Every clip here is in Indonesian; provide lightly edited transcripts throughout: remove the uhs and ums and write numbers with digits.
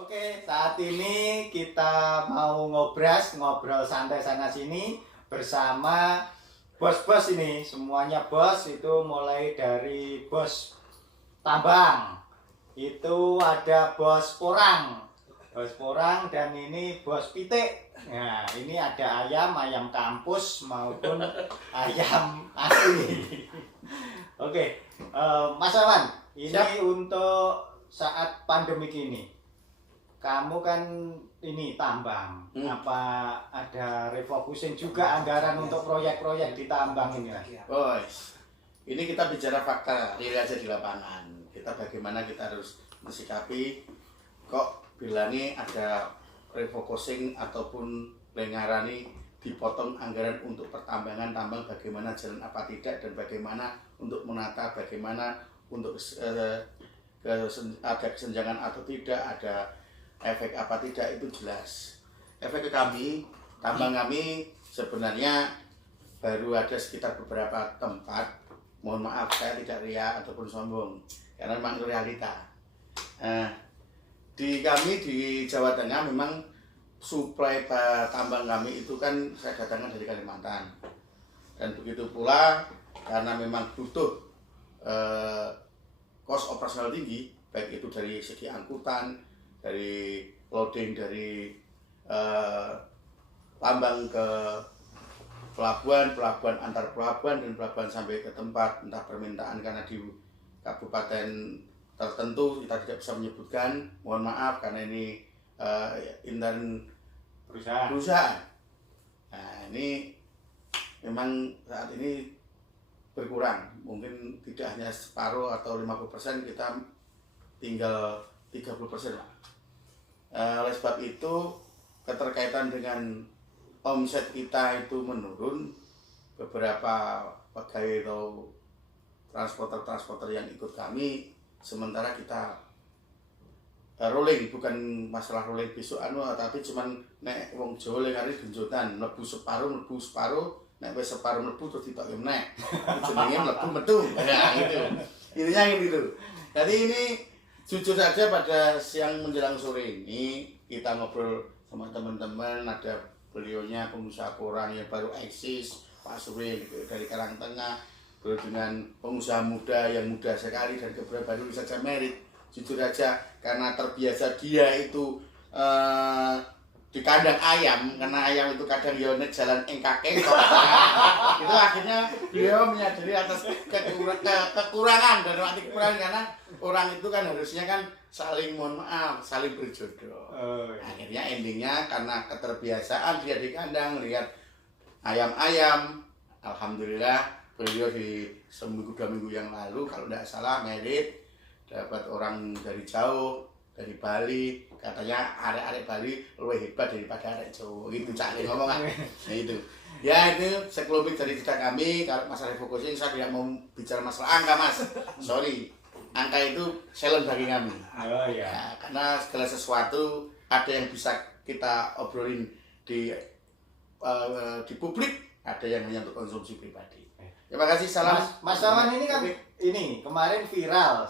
Oke, saat ini kita mau ngobrol santai sana sini bersama bos-bos ini. Semuanya bos, itu mulai dari bos tambang, itu ada bos porang dan ini bos pitik. Nah, ini ada ayam kampus maupun ayam asli. Oke, Mas Awan, ini Siap. untuk saat pandemi ini. Kamu kan ini tambang, apa ada refocusing juga anggaran untuk proyek-proyek di tambang ini? Bos, ini kita bicara fakta real aja di lapangan. Kita bagaimana kita harus mensikapi kok bilangnya ada refocusing ataupun lengarani dipotong anggaran untuk pertambangan tambang, bagaimana jalan apa tidak, dan bagaimana untuk menata, bagaimana untuk ada kesenjangan atau tidak, ada efek apa tidak, itu jelas. Efek ke kami, tambang kami sebenarnya baru ada sekitar beberapa tempat. Mohon maaf saya tidak riak ataupun sombong, karena memang itu realita. Di kami di Jawa Tengah memang suplai tambang kami itu kan saya datangkan dari Kalimantan, dan begitu pula karena memang butuh cost operasional tinggi, baik itu dari segi angkutan, dari loading dari tambang ke pelabuhan antar pelabuhan dan pelabuhan sampai ke tempat, entah permintaan karena di kabupaten tertentu kita tidak bisa menyebutkan, mohon maaf karena ini intern perusahaan. Nah, ini memang saat ini berkurang, mungkin tidak hanya separuh atau 50%, kita tinggal 30% lah. Oleh sebab itu keterkaitan dengan omset kita itu menurun. Beberapa pegawai atau transporter yang ikut kami, sementara kita rolling, bukan masalah rolling besok tapi cuman nek wong Jawa lengare genjotan, mlebu separuh, nek wis separuh mlebu terus ditoki meneh. Jenenge mlebu metu. Ya gitu. Intinya gitu. Jadi ini jujur saja pada siang menjelang sore ini kita ngobrol sama teman-teman, ada beliaunya pengusaha porang yang baru eksis, Pak Suri dari Karangtengah, dengan pengusaha muda yang muda sekali dan kebetulan baru saja merit. Jujur saja karena terbiasa dia itu di kandang ayam, karena ayam itu kadang yonet jalan engkake itu akhirnya beliau menyadari atas kekurangan, dan arti kekurangan karena orang itu kan harusnya kan saling, mohon maaf, saling berjodoh. Akhirnya endingnya karena keterbiasaan dia di kandang lihat ayam-ayam, alhamdulillah beliau di seminggu 2 minggu yang lalu kalau tidak salah merit, dapat orang dari jauh, dari Bali, katanya arek-arek Bali lebih hebat daripada arek Jawa, gitu cak ngomong kan. Nah itu ya, itu sekelumit dari kita kami. Kalau masalah refocusing saya tidak mau bicara masalah angka, Mas, sorry, angka itu silent bagi kami. Ya, karena segala sesuatu ada yang bisa kita obrolin di publik, ada yang hanya untuk konsumsi pribadi. Terima kasih, salam. Mas Awan ini kan ini kemarin viral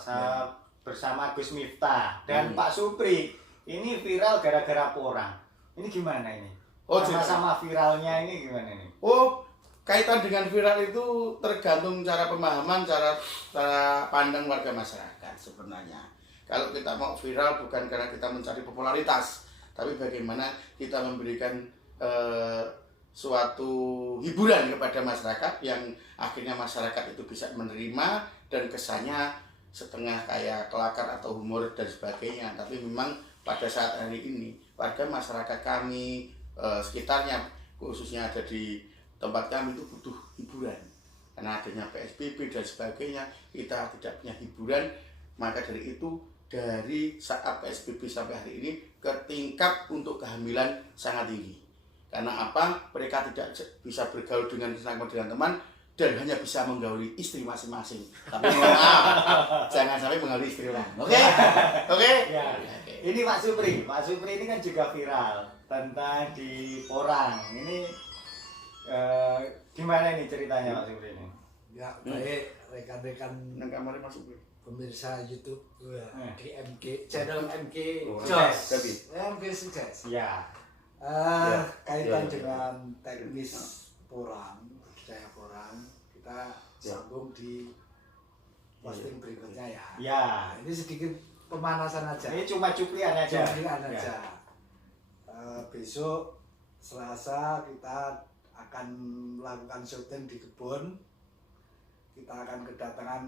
bersama Gus Miftah dan Pak Supri. Ini viral gara-gara porang. Ini gimana ini? Sama-sama viralnya ini gimana ini? Oh, kaitan dengan viral itu tergantung cara pemahaman, cara pandang warga masyarakat sebenarnya. Kalau kita mau viral bukan karena kita mencari popularitas, tapi bagaimana kita memberikan suatu hiburan kepada masyarakat yang akhirnya masyarakat itu bisa menerima dan kesannya setengah kayak kelakar atau humor dan sebagainya. Tapi memang pada saat hari ini warga masyarakat kami sekitarnya, khususnya ada di tempat kami, itu butuh hiburan karena adanya PSBB dan sebagainya, kita tidak punya hiburan. Maka dari itu dari saat PSBB sampai hari ini ke tingkat untuk kehamilan sangat tinggi. Karena apa? Mereka tidak bisa bergaul dengan teman dan hanya bisa menggauli istri masing-masing. Tapi maaf, jangan sampai menggauli istri orang. Oke? Oke? Ya. Ini Pak Supri ini kan juga viral tentang di porang. Ini gimana ini ceritanya Pak Supri ini? Ya, baik rekan-rekan nang kamar masuk gue. pemirsa YouTube di MG channel MG Jos. MG sukses. Ya. Kaitan Ya. dengan teknis porang, budaya porang, kita sambung di posting berikutnya ya. Ya. Nah, ini sedikit pemanasan aja. Ini cuma cuplian aja. Cuplian Ya. aja. Besok Selasa kita akan melakukan syuting di kebun. Kita akan kedatangan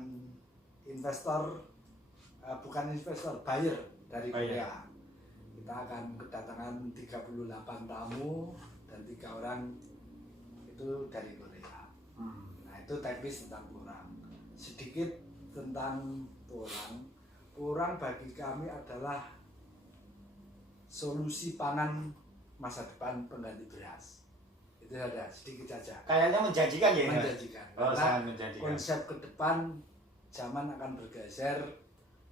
investor, bukan investor, buyer dari Korea. Kita akan kedatangan 38 tamu dan 3 orang itu dari Korea. Nah itu teknis tentang porang. Sedikit tentang porang. Porang bagi kami adalah solusi pangan masa depan pengganti beras. Itu ada sedikit saja. Kayaknya menjanjikan ya. Menjanjikan. Oh, Karena sangat menjanjikan. konsep ke depan zaman akan bergeser,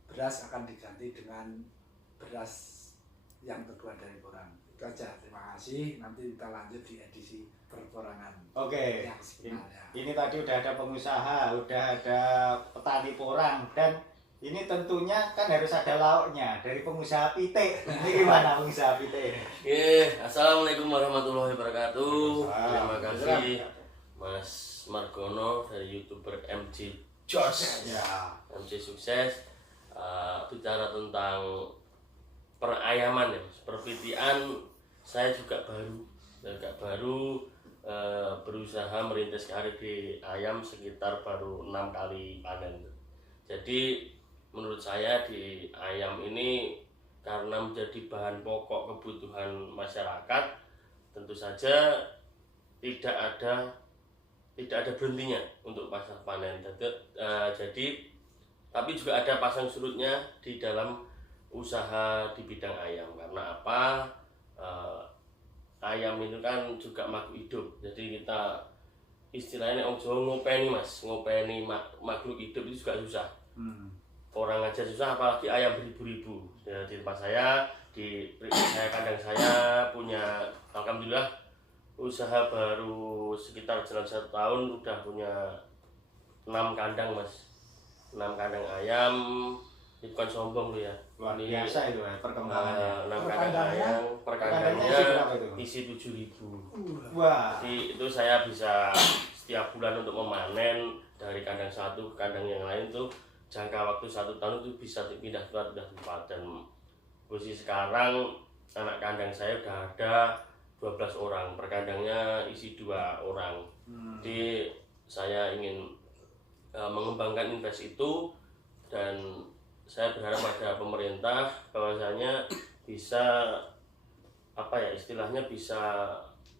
beras akan diganti dengan beras yang terbuat dari porang. Itu aja. Terima kasih. Nanti kita lanjut di edisi perporangan. Oke. Yang sebenarnya. Ini tadi udah ada pengusaha, udah ada petani porang, dan ini tentunya kan harus ada lauknya dari pengusaha pitik. Ini gimana pengusaha pitik? Assalamualaikum warahmatullahi wabarakatuh. Terima Waalaikumsalam. kasih Mas Margono dari YouTuber MG Jos. Ya. MG Sukses. Bicara tentang perayaman ya, perpitian, saya juga baru berusaha merintis karir di ayam sekitar baru 6 kali panen. Jadi menurut saya di ayam ini karena menjadi bahan pokok kebutuhan masyarakat, tentu saja tidak ada berhentinya untuk pasca panen. Jadi tapi juga ada pasang surutnya di dalam usaha di bidang ayam. Karena apa? Ayam itu kan juga makhluk hidup. Jadi kita istilahnya orang Jawa ngopeni mas, ngopeni makhluk hidup itu juga susah. Orang aja susah, apalagi ayam beribu-ribu. Ya, di tempat saya, kandang saya punya, alhamdulillah usaha baru sekitar jalan 1 tahun udah punya 6 kandang mas, 6 kandang ayam. Ini bukan sombong loh ya. Luar Ini biasa itu ya perkembangannya. 6 kandang ayam, per kandangnya isi 7.000. Wah. Jadi itu saya bisa setiap bulan untuk memanen dari kandang satu ke kandang yang lain tuh jangka waktu 1 tahun itu bisa pindah tempat. Dan posisi sekarang anak kandang saya udah ada 12 orang, per kandangnya isi 2 orang. Jadi saya ingin mengembangkan invest itu, dan saya berharap pada pemerintah bahwasanya bisa istilahnya bisa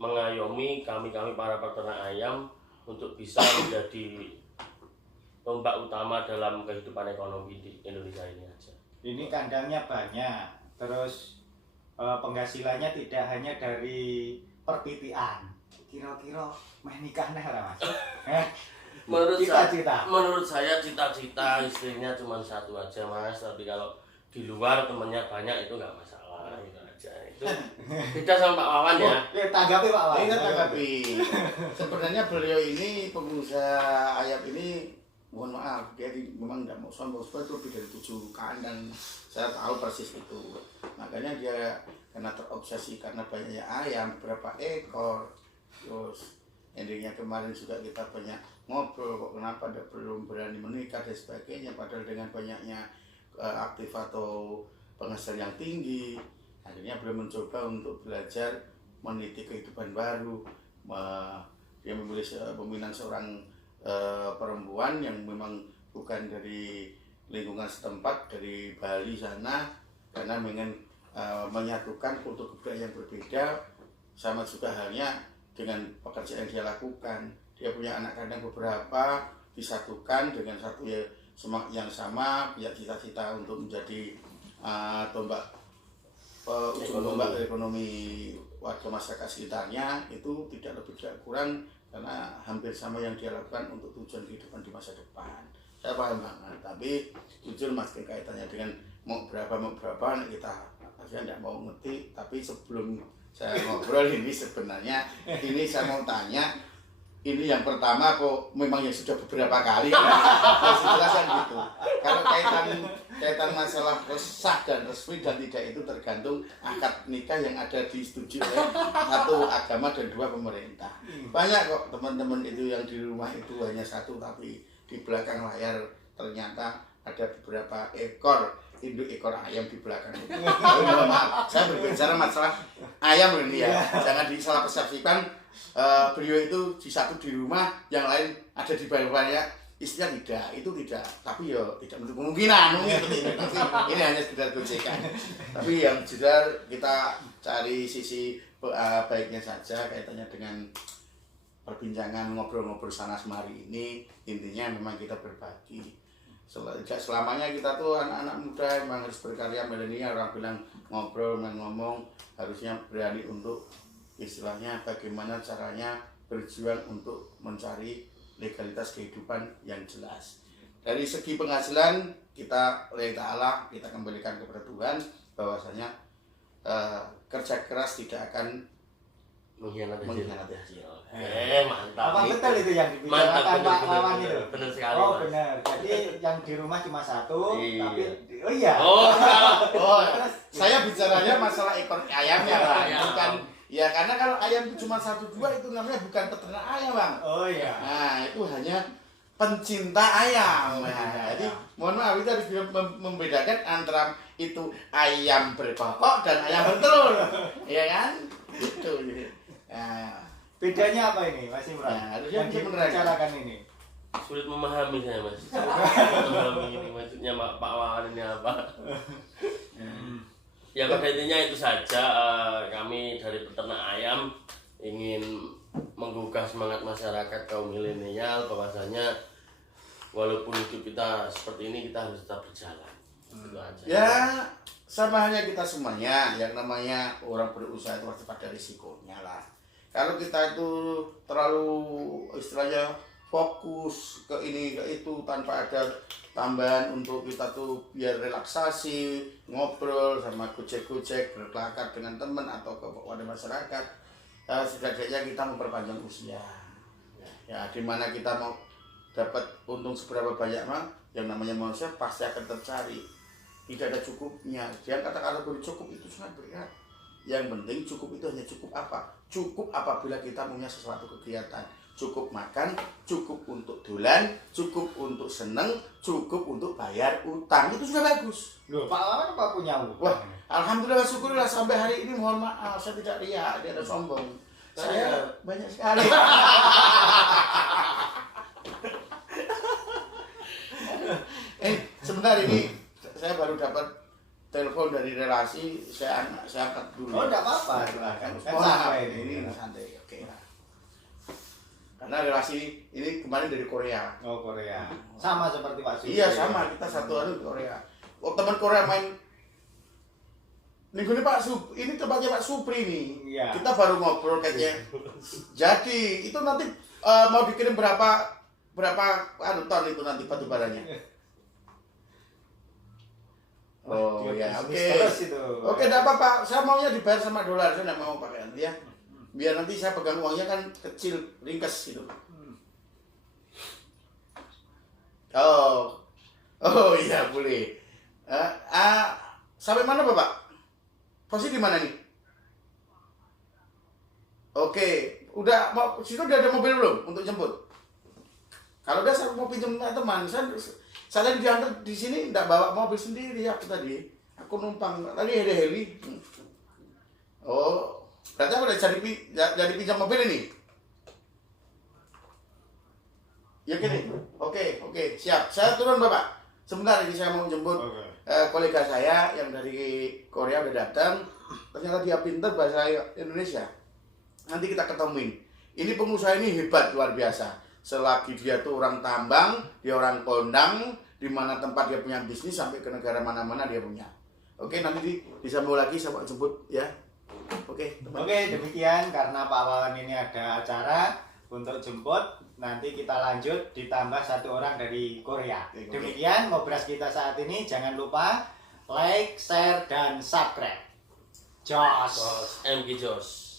mengayomi kami para peternak ayam untuk bisa menjadi tombak utama dalam kehidupan ekonomi di Indonesia ini aja. Ini kandangnya banyak, terus penghasilannya tidak hanya dari perpitian. Kira-kira meh nikah nih lah mas. Menurut saya cita-cita istrinya cuma 1 aja mas, tapi kalau di luar temennya banyak itu nggak masalah, itu aja. Itu beda sama Pak Wawan ya. Tanggapi Pak Wawan. Tanggapi. Sebenarnya beliau ini pengusaha ayam ini, mohon maaf, dia memang tidak mau sombong, itu lebih dari 7 kandang. Saya tahu persis itu. Makanya dia karena terobsesi karena banyaknya ayam, berapa ekor. Terus endingnya kemarin juga kita banyak ngobrol, kok kenapa belum berani menikah dan sebagainya, padahal dengan banyaknya aktif atau penghasilan yang tinggi. Akhirnya beliau mencoba untuk belajar meniti kehidupan baru. Dia meminang seorang perempuan yang memang bukan dari lingkungan setempat, dari Bali sana, karena ingin menyatukan kultur budaya yang berbeda. Sama juga halnya dengan pekerjaan yang dia lakukan. Dia punya anak kandang beberapa, disatukan dengan satu semak yang sama, punya cita-cita untuk menjadi tombak ekonomi warga masyarakat sekitarnya. Itu tidak lebih tidak kurang, karena hampir sama yang dia lakukan untuk tujuan kehidupan di masa depan. Saya paham banget, tapi jujur mas, kaitannya dengan mau berapa kita saya tidak mau ngerti. Tapi sebelum saya ngobrol ini sebenarnya ini saya mau tanya, ini yang pertama kok memang yang sudah beberapa kali masih jelas kan gitu. Kalau kaitan masalah sah dan resmi dan tidak itu tergantung akad nikah yang ada disetujui oleh satu agama dan dua pemerintah. Banyak kok teman-teman itu yang di rumah itu hanya satu tapi di belakang layar ternyata ada beberapa induk ekor ayam di belakang itu. Maaf, saya berbicara masalah ayam ini ya. Jangan disalah persepsikan. Beliau itu satu di rumah, yang lain ada di bawahnya. Istilah tidak, itu tidak. Tapi ya tidak menutup kemungkinan. Ini hanya sekedar gojekan. Tapi yang jelas kita cari sisi baiknya saja kaitannya dengan perbincangan ngobrol-ngobrol sana semari ini. Intinya memang kita berbagi. Selamanya kita tuh anak-anak muda memang harus berkarya. Milenial orang bilang ngobrol, ngomong harusnya berani untuk istilahnya bagaimana caranya berjuang untuk mencari legalitas kehidupan yang jelas. Dari segi penghasilan kita oleh Ta'ala kita kembalikan kepada Tuhan bahwasanya kerja keras tidak akan mengkhianati hasil. Mantap. Apa betul itu yang dibicarakan Pak Wawan itu? Benar sekali. Oh Mas. benar. Jadi yang di rumah cuma satu, Iya. tapi oh iya. Oh, Terus saya bicaranya masalah ekor ayamnya Bang, Ayam. bukan ya karena kalau ayam itu cuma 1-2 itu namanya bukan peternak ayam Bang. oh iya. Nah, itu hanya pencinta ayam. Nah, jadi mohon maaf kita harus membedakan antara itu ayam berkokok dan ayam bertelur. Iya kan? Gitu. Nah, Bedanya apa ini, Mas Imran? Nah, harusnya yang bisa menerangkan. dibicarakan ini. Sulit memahami saya Mas. Memahami ini maksudnya Pak Wawan ini apa. Ya pada intinya itu saja, kami dari peternak ayam ingin menggugah semangat masyarakat kaum milenial bahwasanya walaupun hidup kita seperti ini kita harus tetap berjalan. Itu aja. ya sama halnya kita semuanya yang namanya orang berusaha itu pasti pada risikonya lah. Kalau kita itu terlalu istilahnya fokus ke ini ke itu tanpa ada tambahan untuk kita tuh biar relaksasi, ngobrol sama gojek-gojek, berkelakar dengan teman atau kepada masyarakat, setidaknya kita memperpanjang usia. Ya, di mana kita mau dapat untung seberapa banyak mah, yang namanya manusia pasti akan tercari. Tidak ada cukupnya. Dia kata-kata cukup itu sangat berat. Yang penting cukup itu hanya cukup apa? Cukup apabila kita punya sesuatu kegiatan. Cukup makan, cukup untuk dolan, cukup untuk seneng, cukup untuk bayar utang. Itu sudah bagus. Loh, Pak Wawan apa punya utang? Wah, alhamdulillah syukurlah sampai hari ini mohon maaf saya tidak riak, tidak ada sombong. Saya banyak sekali. Sebentar ini saya baru dapat telepon dari relasi, saya angkat dulu. Oh, enggak apa-apa. Kan Santai ini santai. Oke. Karena relasi ini kemarin dari Korea. Oh, Korea. Sama seperti Pak Supri. Iya sama, kita satu hari di Korea. Oh, teman Korea main. Minggu ini ini tempatnya Pak Supri nih. Iya. Kita baru ngobrol kayaknya. Jadi itu nanti mau dikirim berapa ton itu nanti batu baranya? Oh ya, oke. Terus itu. Oke, enggak apa-apa. Saya maunya dibayar sama dolar, saya enggak mau pakai nanti ya. Biar nanti saya pegang uangnya kan kecil, ringkes gitu. Oh iya boleh. Sampai mana Bapak? Posisi di mana nih? Oke, udah mau situ udah ada mobil belum untuk jemput? Kalau udah saya mau pinjam teman, saya diantar di sini enggak bawa mobil sendiri aku tadi. Aku numpang tadi ada heli. Oh, berarti aku udah jadi pinjam mobil ini. Ya gini. Oke, siap. Saya turun Bapak. Sebentar ini saya mau jemput kolega saya yang dari Korea udah datang. Ternyata dia pintar bahasa Indonesia. Nanti kita ketemuin. Ini pengusaha ini hebat luar biasa. Selagi dia tuh orang tambang, dia orang kondang, di mana tempat dia punya bisnis sampai ke negara mana-mana dia punya. Oke, nanti disambung lagi sama jemput ya. Oke, demikian karena Pak Wawan ini ada acara untuk jemput, nanti kita lanjut ditambah satu orang dari Korea. Oke. Demikian ngobras kita saat ini, jangan lupa like, share, dan subscribe. Jos. MG Jos.